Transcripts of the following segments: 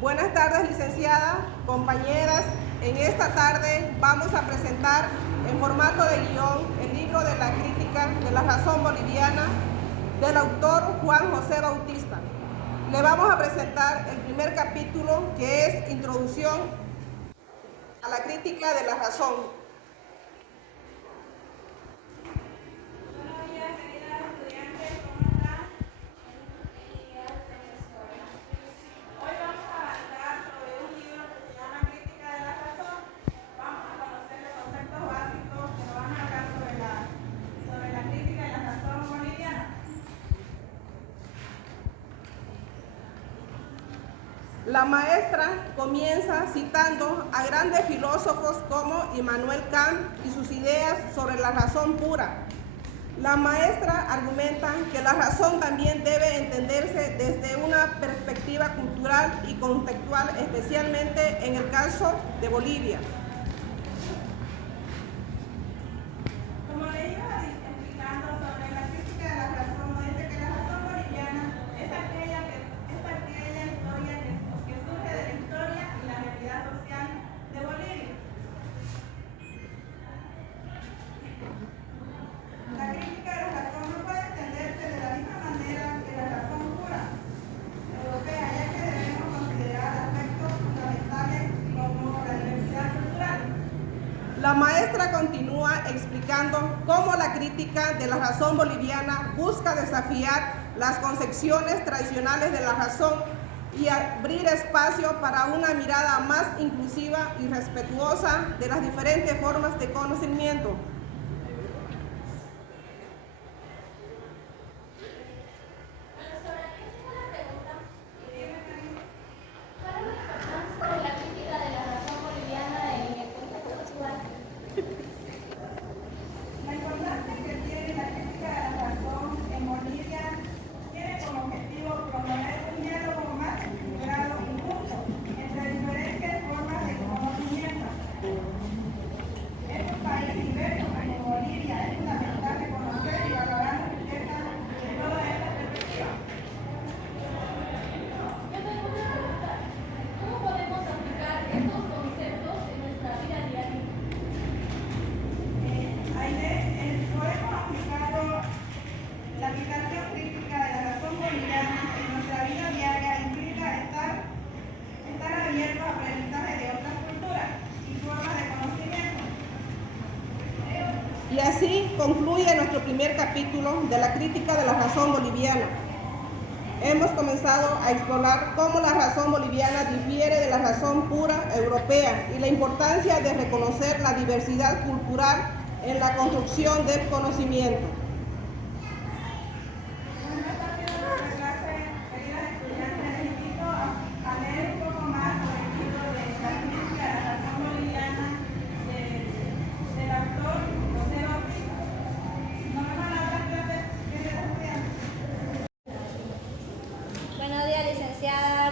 Buenas tardes, licenciada, compañeras. En esta tarde vamos a presentar en formato de guión el libro de la crítica de la razón boliviana del autor Juan José Bautista. Le vamos a presentar el primer capítulo, que es Introducción a la crítica de la razón. La maestra comienza citando a grandes filósofos como Immanuel Kant y sus ideas sobre la razón pura. La maestra argumenta que la razón también debe entenderse desde una perspectiva cultural y contextual, especialmente en el caso de Bolivia. Como le iba explicando sobre la crítica de la razón, dice que la razón boliviana es aquella historia que surge de la historia y la realidad social de Bolivia. La crítica de la razón no puede entenderse de la misma manera que la razón pura europea, ya que debemos considerar aspectos fundamentales como la diversidad cultural. La maestra continúa explicando cómo la crítica de la razón boliviana busca desafiar las concepciones tradicionales de la razón y abrir espacio para una mirada más inclusiva y respetuosa de las diferentes formas de conocimiento. La aplicación crítica de la razón boliviana en nuestra vida diaria implica estar abiertos a aprendizaje de otras culturas y formas de conocimiento. Y así concluye nuestro primer capítulo de la crítica de la razón boliviana. Hemos comenzado a explorar cómo la razón boliviana difiere de la razón pura europea y la importancia de reconocer la diversidad cultural en la construcción del conocimiento.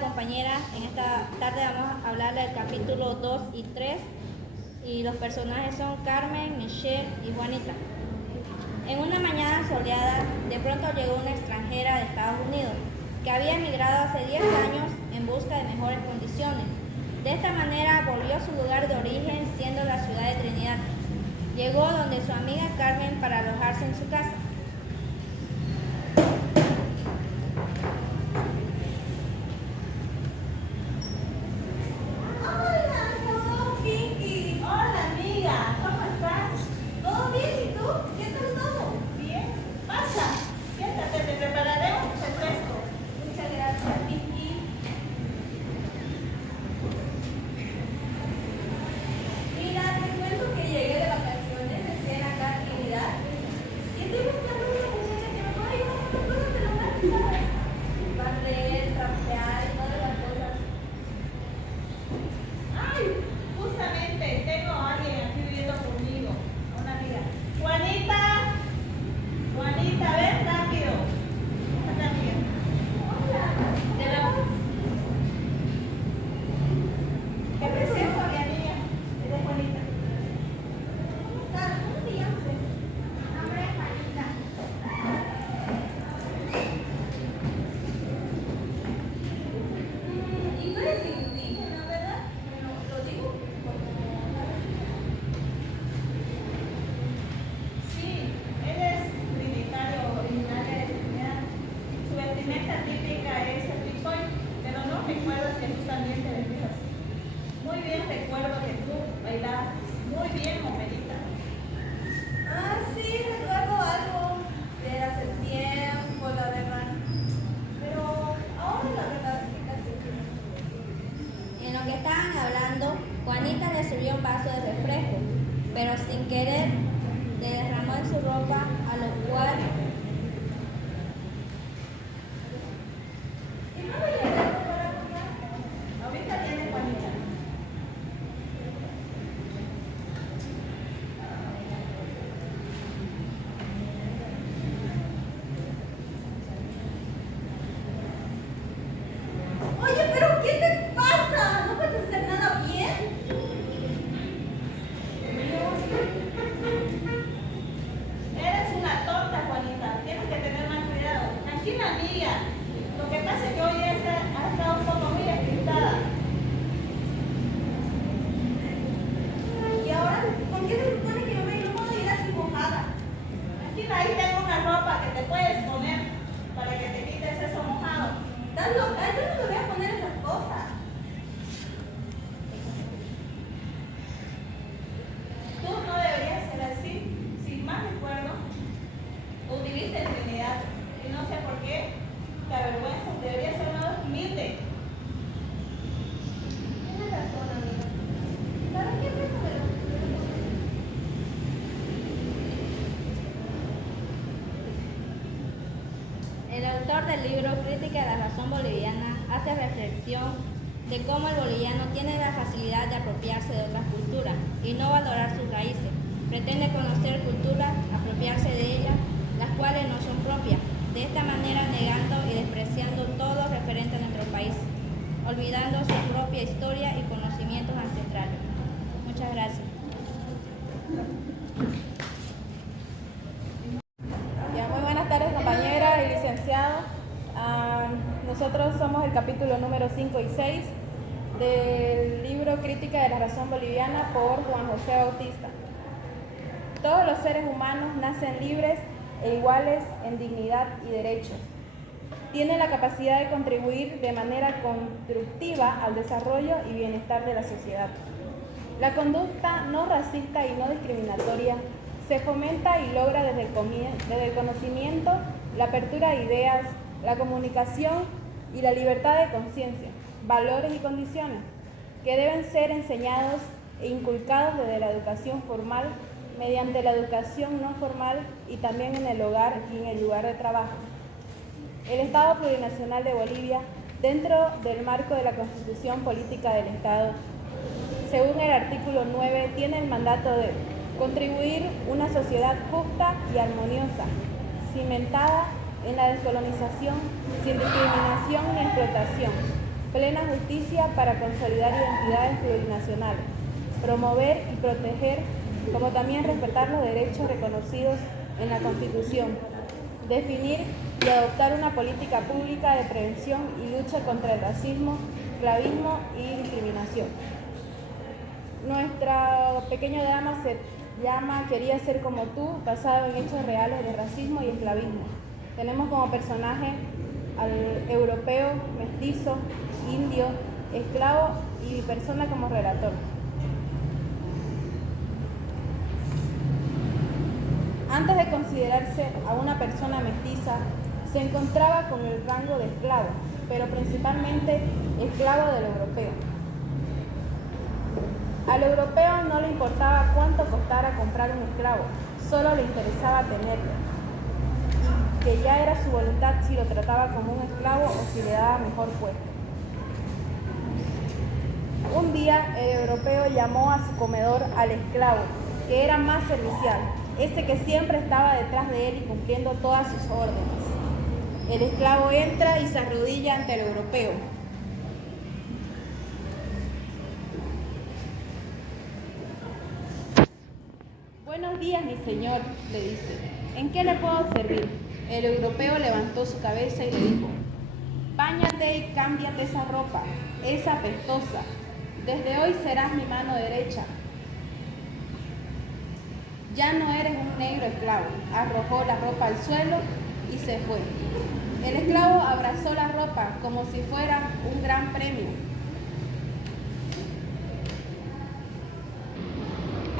Compañera, en esta tarde vamos a hablar del capítulo 2 y 3 y los personajes son Carmen, Michelle y Juanita. En una mañana soleada, de pronto llegó una extranjera de Estados Unidos que había emigrado hace 10 años en busca de mejores condiciones. De esta manera volvió a su lugar de origen, siendo la ciudad de Trinidad. Llegó donde su amiga Carmen para alojarse en su casa. Mira, te cuento que llegué de vacaciones recién acá a Trinidad y estoy buscando muy bien, Omerita. Ah, sí, recuerdo algo de hace tiempo, la verdad. Pero ahora la verdad es que casi no. En lo que estaban hablando, Juanita le sirvió un vaso de refresco, pero sin querer le derramó en su ropa, a lo cual... ¿Y no le llegó para comer? Ahorita viene Juanita. Oye, pero ¿qué te pasa? ¿No puedes hacer nada bien? Eres una tonta, Juanita. Tienes que tener más cuidado. Tranquila, amiga. Lo que pasa es que hoy ha estado un poco muy despistada. ¿Y ahora por qué se supone que no puedo ir así mojada? Tranquila, ahí tengo una ropa que te puedes poner para que te quites eso mojado. ¿Estás loca? Yo no me voy a poner esas cosas. Tú no deberías ser así. Si mal recuerdo, tú viviste en Trinidad y no sé por qué te avergüenzas. Deberías ser más humilde. Tienes razón, amiga. ¿Sabes qué? Pues no me lo voy a poner. El autor del libro Crítica de la razón boliviana hace reflexión de cómo el boliviano tiene la facilidad de apropiarse de otras culturas y no valorar sus raíces. Pretende conocer culturas, apropiarse de ellas, las cuales no son propias, de esta manera negando y despreciando todo referente a nuestro país, olvidando su propia historia y conocimientos ancestrales. Muchas gracias. Ya, muy buenas tardes, compañera y licenciado. Nosotros somos el capítulo número 5 y 6 del libro Crítica de la razón boliviana por Juan José Bautista. Todos los seres humanos nacen libres e iguales en dignidad y derechos. Tienen la capacidad de contribuir de manera constructiva al desarrollo y bienestar de la sociedad. La conducta no racista y no discriminatoria se fomenta y logra desde el conocimiento, la apertura de ideas, la comunicación y la libertad de conciencia, valores y condiciones que deben ser enseñados e inculcados desde la educación formal, mediante la educación no formal y también en el hogar y en el lugar de trabajo. El Estado Plurinacional de Bolivia, dentro del marco de la Constitución Política del Estado, según el artículo 9, tiene el mandato de contribuir una sociedad justa y armoniosa, cimentada en la descolonización, sin discriminación ni explotación, plena justicia para consolidar identidades plurinacionales, promover y proteger, como también respetar los derechos reconocidos en la Constitución, definir y adoptar una política pública de prevención y lucha contra el racismo, esclavismo y discriminación. Nuestro pequeño drama se llama Quería ser como tú, basado en hechos reales de racismo y esclavismo. Tenemos como personaje al europeo, mestizo, indio, esclavo y persona como relator. Antes de considerarse a una persona mestiza, se encontraba con el rango de esclavo, pero principalmente esclavo del europeo. Al europeo no le importaba cuánto costara comprar un esclavo, solo le interesaba tenerlo, y que ya era su voluntad si lo trataba como un esclavo o si le daba mejor puesto. Un día el europeo llamó a su comedor al esclavo, que era más servicial, ese que siempre estaba detrás de él y cumpliendo todas sus órdenes. El esclavo entra y se arrodilla ante el europeo. Buenos días, mi señor, le dice. ¿En qué le puedo servir? El europeo levantó su cabeza y le dijo: báñate y cámbiate esa ropa, es apestosa. Desde hoy serás mi mano derecha. Ya no eres un negro esclavo. Arrojó la ropa al suelo y se fue. El esclavo abrazó la ropa como si fuera un gran premio.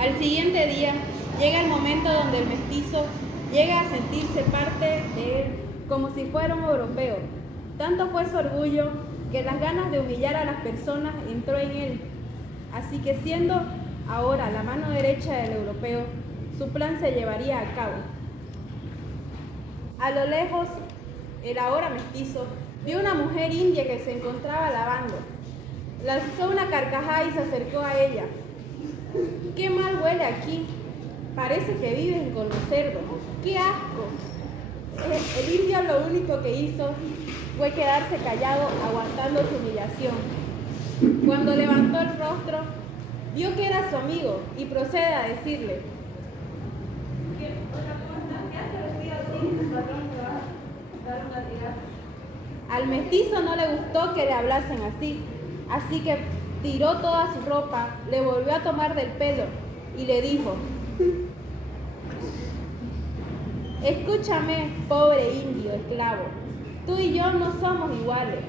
Al siguiente día llega el momento donde el mestizo llega a sentirse parte de él, como si fuera un europeo. Tanto fue su orgullo que las ganas de humillar a las personas entró en él. Así que siendo ahora la mano derecha del europeo, su plan se llevaría a cabo. A lo lejos, el ahora mestizo vio una mujer india que se encontraba lavando. Lanzó una carcajada y se acercó a ella. ¡Qué mal huele aquí! Parece que viven con los cerdos. ¡Qué asco! El indio lo único que hizo fue quedarse callado, aguantando su humillación. Cuando levantó el rostro, vio que era su amigo y procede a decirle: al mestizo no le gustó que le hablasen así que tiró toda su ropa, le volvió a tomar del pelo y le dijo: escúchame, pobre indio esclavo, tú y yo no somos iguales,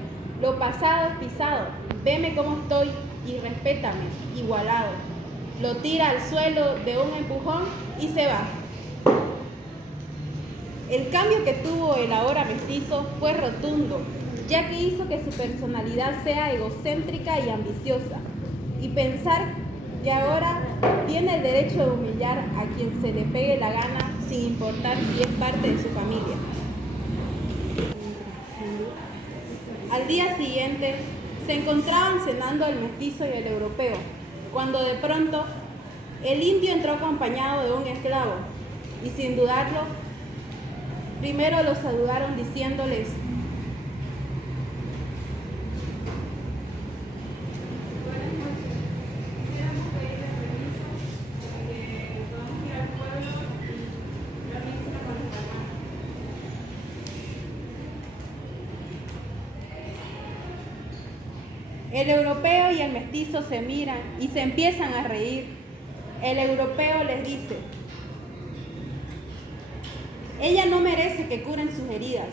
lo pasado es pisado, veme cómo estoy y respétame, igualado. Lo tira al suelo de un empujón y se va. El cambio que tuvo el ahora mestizo fue rotundo, ya que hizo que su personalidad sea egocéntrica y ambiciosa, y pensar que ahora tiene el derecho de humillar a quien se le pegue la gana sin importar si es parte de su familia. Al día siguiente se encontraban cenando el mestizo y el europeo, cuando de pronto el indio entró acompañado de un esclavo, y sin dudarlo, primero los saludaron diciéndoles: el europeo y el mestizo se miran y se empiezan a reír. El europeo les dice: ella no merece que curen sus heridas.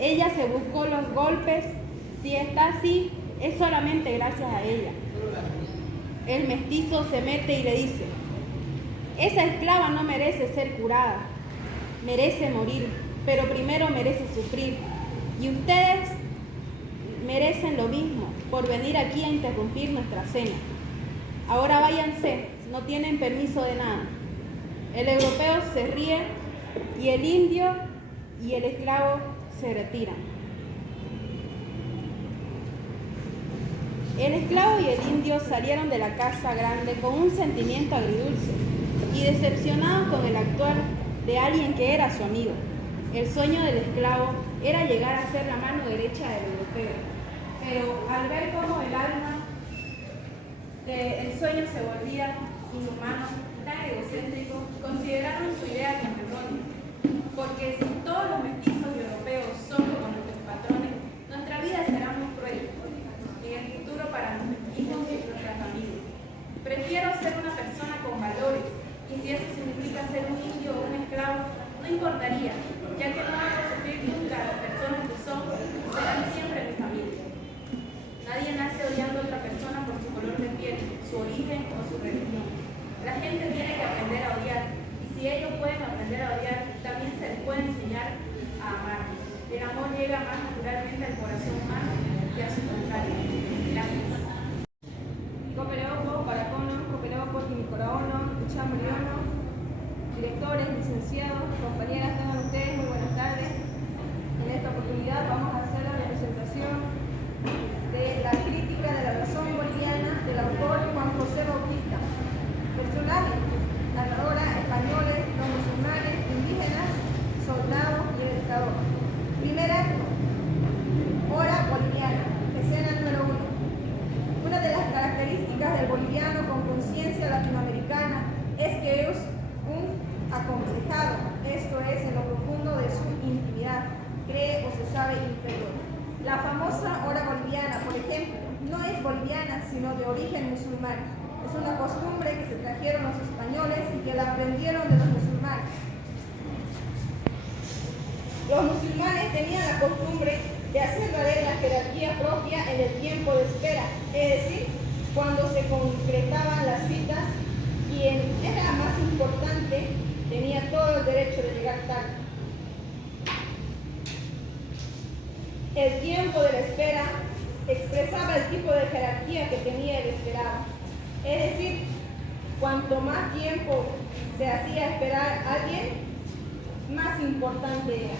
Ella se buscó los golpes. Si está así, es solamente gracias a ella. El mestizo se mete y le dice: esa esclava no merece ser curada. Merece morir, pero primero merece sufrir. Y ustedes merecen lo mismo por venir aquí a interrumpir nuestra cena. Ahora váyanse, no tienen permiso de nada. El europeo se ríe y el indio y el esclavo se retiran. El esclavo y el indio salieron de la casa grande con un sentimiento agridulce y decepcionados con el actuar de alguien que era su amigo. El sueño del esclavo era llegar a ser la mano derecha del europeo, pero al ver cómo el alma del sueño se volvía inhumano, tan egocéntrico, consideraron su idea como errónea, porque si todos los mestizos europeos son como nuestros patrones, nuestra vida será muy cruel en el futuro para nuestros hijos y nuestras familias. Prefiero ser una persona con valores, y si eso significa ser un indio o un esclavo, no importaría, ya que no hago sufrir nunca a las personas que son y serán siempre mi familia. Nadie nace odiando a otra persona por su color de piel, su origen o su religión. La gente tiene que aprender a odiar, y si ellos pueden aprender a odiar, también se les puede enseñar a amar. El amor llega más naturalmente al corazón humano que a su contrario. Gracias. Cooperado para Cono, cooperado por Quimicorono, Chamoriono, directores, licenciados, compañeras, tengan ustedes muy buenas tardes. En esta oportunidad vamos a hacer la representación de la crítica de la razón boliviana del autor Juan José Bautista. Personajes: narradora, españoles, no musulmanes, indígenas, soldados y el dictador. Primer acto: hora boliviana, escena número 1. Una de las características del boliviano con conciencia latinoamericana es que es un acomplejado, esto es, en lo profundo de su intimidad, cree o se sabe inferior. La famosa hora boliviana, por ejemplo, no es boliviana, sino de origen musulmán. Es una costumbre que se trajeron los españoles y que la aprendieron de los musulmanes. Los musulmanes tenían la costumbre de hacer valer la jerarquía propia en el tiempo de espera, es decir, cuando se concretaban las citas y quien era más importante tenía todo el derecho de llegar tarde. El tiempo de la espera expresaba el tipo de jerarquía que tenía el esperado. Es decir, cuanto más tiempo se hacía esperar a alguien, más importante era.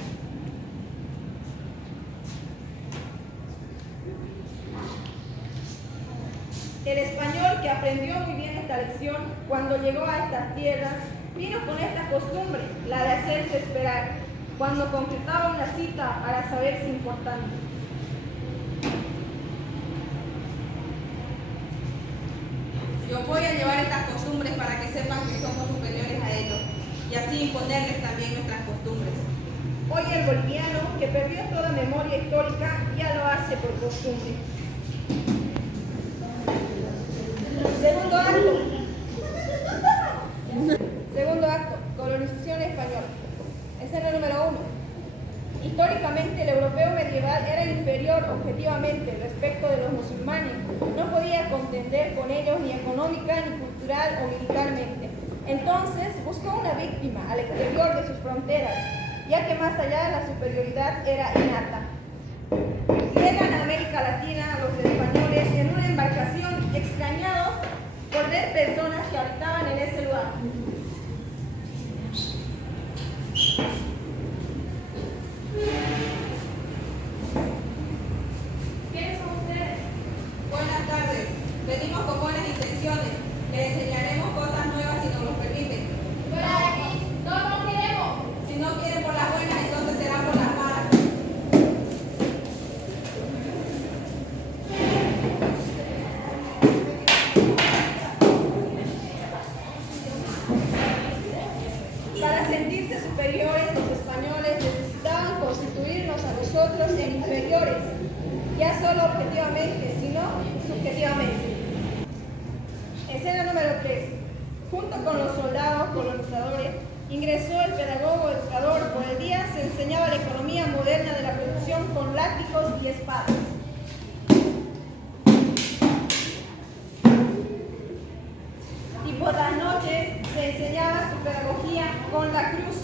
El español, que aprendió muy bien esta lección, cuando llegó a estas tierras, vino con esta costumbre, la de hacerse esperar, cuando concretaba una cita para saberse importante. Yo voy a llevar estas costumbres para que sepan que somos superiores a ellos y así imponerles también nuestras costumbres. Hoy el boliviano, que perdió toda memoria histórica, ya lo hace por costumbre. Segundo acto, colonización española. Escena número 1. Históricamente el europeo medieval era inferior objetivamente respecto de los musulmanes. No podía contender con ellos ni económica, ni cultural o militarmente. Entonces buscó una víctima al exterior de sus fronteras, ya que más allá la superioridad era innata. Llegan a América Latina los españoles en una embarcación extrañados por ver personas que habitaban en ese lugar. ¿Quiénes son ustedes? Buenas tardes. Venimos con buenas intenciones. Les enseñaremos cosas nuevas si nos lo permiten. ¡Fuera de aquí! ¡No queremos! Si no quieren por las buenas, entonces será por las malas. Para sentirse superiores, los españoles necesitaban constituirnos a nosotros en inferiores, ya solo objetivamente, sino subjetivamente. Escena número 3. Junto con los soldados colonizadores, ingresó el pedagogo educador. Por el día se enseñaba la economía moderna de la producción con látigos y espadas. Y por las noches se enseñaba su pedagogía con la cruz.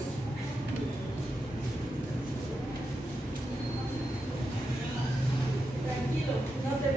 Tranquilo, no te